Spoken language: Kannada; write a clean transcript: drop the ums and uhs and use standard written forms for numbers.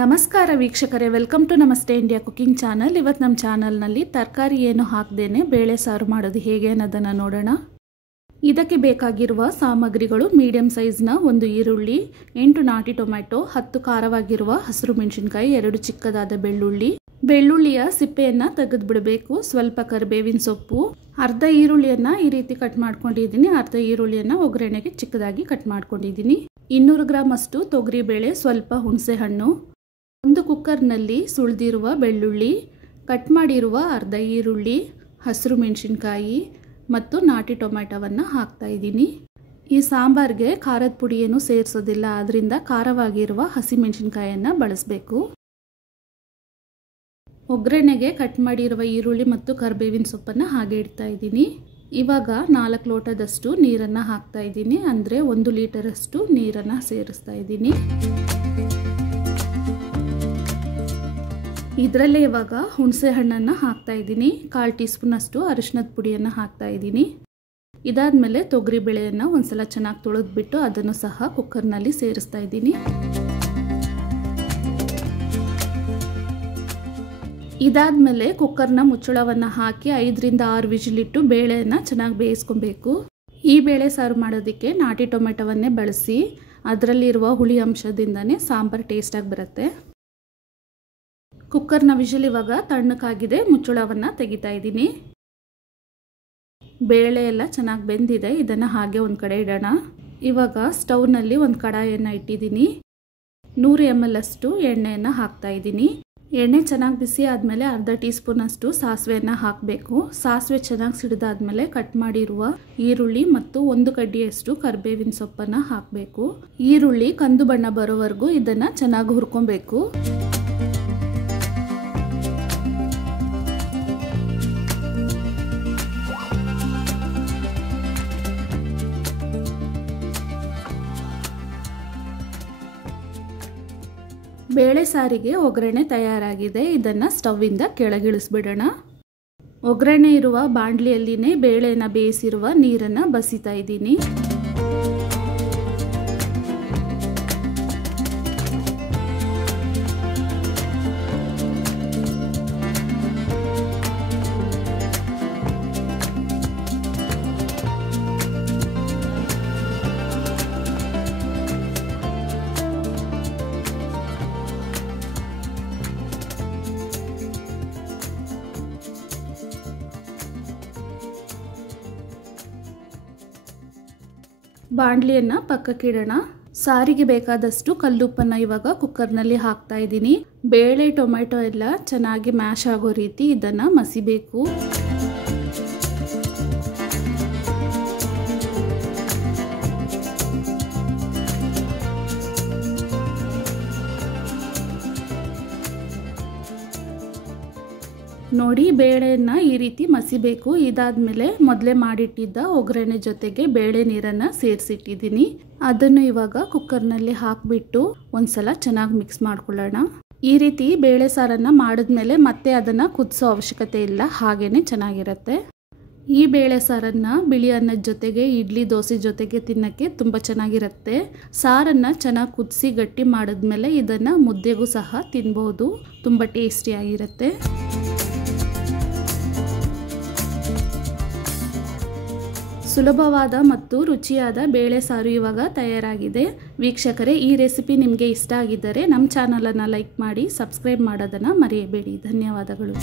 ನಮಸ್ಕಾರ ವೀಕ್ಷಕರೇ, ವೆಲ್ಕಮ್ ಟು ನಮಸ್ತೆ ಇಂಡಿಯಾ ಕುಕಿಂಗ್ ಚಾನಲ್. ಇವತ್ತು ನಮ್ಮ ಚಾನಲ್ನಲ್ಲಿ ತರಕಾರಿ ಏನು ಹಾಕದೇನೆ ಬೇಳೆ ಸಾರು ಮಾಡೋದು ಹೇಗೆ ಅನ್ನೋದನ್ನು ನೋಡೋಣ. ಇದಕ್ಕೆ ಬೇಕಾಗಿರುವ ಸಾಮಗ್ರಿಗಳು: ಮೀಡಿಯಂ ಸೈಜ್ನ 1 ಈರುಳ್ಳಿ, 8 ನಾಟಿ ಟೊಮ್ಯಾಟೊ, 10 ಖಾರವಾಗಿರುವ ಹಸಿರು ಮೆಣಸಿನಕಾಯಿ, 2 ಚಿಕ್ಕದಾದ ಬೆಳ್ಳುಳ್ಳಿಯ ಸಿಪ್ಪೆಯನ್ನು ತೆಗೆದು ಬಿಡಬೇಕು, ಸ್ವಲ್ಪ ಕರಿಬೇವಿನ ಸೊಪ್ಪು, ಅರ್ಧ ಈರುಳ್ಳಿಯನ್ನು ಈ ರೀತಿ ಕಟ್ ಮಾಡ್ಕೊಂಡಿದ್ದೀನಿ, ಅರ್ಧ ಈರುಳ್ಳಿಯನ್ನು ಒಗ್ಗರಣೆಗೆ ಚಿಕ್ಕದಾಗಿ ಕಟ್ ಮಾಡ್ಕೊಂಡಿದ್ದೀನಿ, 200 ಗ್ರಾಮ್ ಅಷ್ಟು ತೊಗರಿಬೇಳೆ, ಸ್ವಲ್ಪ ಹುಣಸೆ ಹಣ್ಣು, ಒಂದು ಕುಕ್ಕರ್ನಲ್ಲಿ ಸುಳಿದಿರುವ ಬೆಳ್ಳುಳ್ಳಿ, ಕಟ್ ಮಾಡಿರುವ ಅರ್ಧ ಈರುಳ್ಳಿ, ಹಸಿರು ಮೆಣಸಿನಕಾಯಿ ಮತ್ತು ನಾಟಿ ಟೊಮ್ಯಾಟೊವನ್ನು ಹಾಕ್ತಾ ಇದ್ದೀನಿ. ಈ ಸಾಂಬಾರಿಗೆ ಖಾರದ ಪುಡಿ ಏನು ಸೇರಿಸೋದಿಲ್ಲ, ಆದ್ದರಿಂದ ಖಾರವಾಗಿರುವ ಹಸಿಮೆಣಸಿನಕಾಯಿಯನ್ನು ಬಳಸಬೇಕು. ಒಗ್ಗರಣೆಗೆ ಕಟ್ ಮಾಡಿರುವ ಈರುಳ್ಳಿ ಮತ್ತು ಕರಿಬೇವಿನ ಸೊಪ್ಪನ್ನು ಹಾಗೆ ಇಡ್ತಾ ಇದ್ದೀನಿ. ಇವಾಗ 4 ಲೋಟದಷ್ಟು ನೀರನ್ನು ಹಾಕ್ತಾ ಇದ್ದೀನಿ, ಅಂದರೆ 1 ಲೀಟರಷ್ಟು ನೀರನ್ನು ಸೇರಿಸ್ತಾ ಇದ್ದೀನಿ. ಇದರಲ್ಲೇ ಇವಾಗ ಹುಣಸೆ ಹಣ್ಣನ್ನು ಹಾಕ್ತಾ ಇದ್ದೀನಿ, 1/4 ಟೀ ಸ್ಪೂನ್ ಅಷ್ಟು ಅರಿಶಿನದ ಪುಡಿಯನ್ನು ಹಾಕ್ತಾ ಇದ್ದೀನಿ. ಇದಾದಮೇಲೆ ತೊಗರಿ ಬೇಳೆಯನ್ನು ಒಂದ್ಸಲ ಚೆನ್ನಾಗಿ ತೊಳೆದ್ಬಿಟ್ಟು ಅದನ್ನು ಸಹ ಕುಕ್ಕರ್ನಲ್ಲಿ ಸೇರಿಸ್ತಾ ಇದ್ದೀನಿ. ಇದಾದಮೇಲೆ ಕುಕ್ಕರ್ನ ಮುಚ್ಚಳವನ್ನು ಹಾಕಿ 5 ರಿಂದ 6 ವಿಜಿಲಿಟ್ಟು ಬೇಳೆಯನ್ನು ಚೆನ್ನಾಗಿ ಬೇಯಿಸ್ಕೊಬೇಕು. ಈ ಬೇಳೆ ಸಾರು ಮಾಡೋದಕ್ಕೆ ನಾಟಿ ಟೊಮೆಟೊವನ್ನೇ ಬಳಸಿ, ಅದರಲ್ಲಿರುವ ಹುಳಿ ಅಂಶದಿಂದನೇ ಸಾಂಬಾರು ಟೇಸ್ಟಾಗಿ ಬರುತ್ತೆ. ಕುಕ್ಕರ್ನ ವಿಜಿಲ್ ಇವಾಗ ತಣ್ಣಕ್ಕಾಗಿದೆ, ಮುಚ್ಚಳವನ್ನು ತೆಗಿತಾ ಇದ್ದೀನಿ. ಬೇಳೆ ಎಲ್ಲ ಚೆನ್ನಾಗಿ ಬೆಂದಿದೆ, ಇದನ್ನು ಹಾಗೆ ಒಂದು ಕಡೆ ಇಡೋಣ. ಇವಾಗ ಸ್ಟವ್ನಲ್ಲಿ ಒಂದು ಕಡಾಯಿಯನ್ನು ಇಟ್ಟಿದ್ದೀನಿ, 100 ml ಅಷ್ಟು ಎಣ್ಣೆಯನ್ನು ಹಾಕ್ತಾ ಇದ್ದೀನಿ. ಎಣ್ಣೆ ಚೆನ್ನಾಗಿ ಬಿಸಿ ಆದಮೇಲೆ ಅರ್ಧ ಟೀ ಸ್ಪೂನ್ ಅಷ್ಟು ಸಾಸಿವೆಯನ್ನು ಹಾಕಬೇಕು. ಸಾಸಿವೆ ಚೆನ್ನಾಗಿ ಸಿಡಿದಾದ್ಮೇಲೆ ಕಟ್ ಮಾಡಿರುವ ಈರುಳ್ಳಿ ಮತ್ತು 1 ಕಡ್ಡಿಯಷ್ಟು ಕರಿಬೇವಿನ ಸೊಪ್ಪನ್ನು ಹಾಕಬೇಕು. ಈರುಳ್ಳಿ ಕಂದು ಬಣ್ಣ ಬರೋವರೆಗೂ ಇದನ್ನು ಚೆನ್ನಾಗಿ ಹುರ್ಕೊಬೇಕು. ಬೇಳೆ ಸಾರಿಗೆ ಒಗ್ಗರಣೆ ತಯಾರಾಗಿದೆ, ಇದನ್ನು ಸ್ಟವ್ವಿಂದ ಕೆಳಗಿಳಿಸ್ಬಿಡೋಣ. ಒಗ್ಗರಣೆ ಇರುವ ಬಾಣಲಿಯಲ್ಲಿನೇ ಬೇಳೆನ ಬೇಯಿಸಿರುವ ನೀರನ್ನು ಬಸಿತಾ ಇದ್ದೀನಿ. ಬಾಣಲಿಯನ್ನು ಪಕ್ಕಕ್ಕಿಡೋಣ. ಸಾರಿಗೆ ಬೇಕಾದಷ್ಟು ಕಲ್ಲುಪ್ಪನ್ನು ಇವಾಗ ಕುಕ್ಕರ್ನಲ್ಲಿ ಹಾಕ್ತಾ ಇದ್ದೀನಿ. ಬೇಳೆ ಟೊಮೆಟೊ ಎಲ್ಲ ಚೆನ್ನಾಗಿ ಮ್ಯಾಶ್ ಆಗೋ ರೀತಿ ಇದನ್ನು ಮಸಿಬೇಕು. ನೋಡಿ, ಬೇಳೆಯನ್ನು ಈ ರೀತಿ ಮಸಿಬೇಕು. ಇದಾದ್ಮೇಲೆ ಮೊದಲೇ ಮಾಡಿಟ್ಟಿದ್ದ ಒಗ್ಗರಣೆ ಜೊತೆಗೆ ಬೇಳೆ ನೀರನ್ನು ಸೇರಿಸಿಟ್ಟಿದ್ದೀನಿ. ಅದನ್ನು ಇವಾಗ ಕುಕ್ಕರ್ನಲ್ಲಿ ಹಾಕಿಬಿಟ್ಟು ಒಂದ್ಸಲ ಚೆನ್ನಾಗಿ ಮಿಕ್ಸ್ ಮಾಡ್ಕೊಳ್ಳೋಣ. ಈ ರೀತಿ ಬೇಳೆ ಸಾರನ್ನು ಮಾಡಿದ್ಮೇಲೆ ಮತ್ತೆ ಅದನ್ನು ಕುದಿಸೋ ಅವಶ್ಯಕತೆ ಇಲ್ಲ, ಹಾಗೇನೆ ಚೆನ್ನಾಗಿರುತ್ತೆ. ಈ ಬೇಳೆ ಸಾರನ್ನು ಬಿಳಿ ಅನ್ನದ ಜೊತೆಗೆ, ಇಡ್ಲಿ ದೋಸೆ ಜೊತೆಗೆ ತಿನ್ನೋಕ್ಕೆ ತುಂಬ ಚೆನ್ನಾಗಿರುತ್ತೆ. ಸಾರನ್ನು ಚೆನ್ನಾಗಿ ಕುದಿಸಿ ಗಟ್ಟಿ ಮಾಡಿದ್ಮೇಲೆ ಇದನ್ನು ಮುದ್ದೆಗೂ ಸಹ ತಿನ್ಬೋದು, ತುಂಬ ಟೇಸ್ಟಿಯಾಗಿರುತ್ತೆ. ಸುಲಭವಾದ ಮತ್ತು ರುಚಿಯಾದ ಬೇಳೆ ಸಾರು ಇವಾಗ ತಯಾರಾಗಿದೆ. ವೀಕ್ಷಕರೇ, ಈ ರೆಸಿಪಿ ನಿಮಗೆ ಇಷ್ಟ ಆಗಿದ್ದರೆ ನಮ್ಮ ಚಾನಲನ್ನು ಲೈಕ್ ಮಾಡಿ, ಸಬ್ಸ್ಕ್ರೈಬ್ ಮಾಡೋದನ್ನು ಮರೆಯಬೇಡಿ. ಧನ್ಯವಾದಗಳು.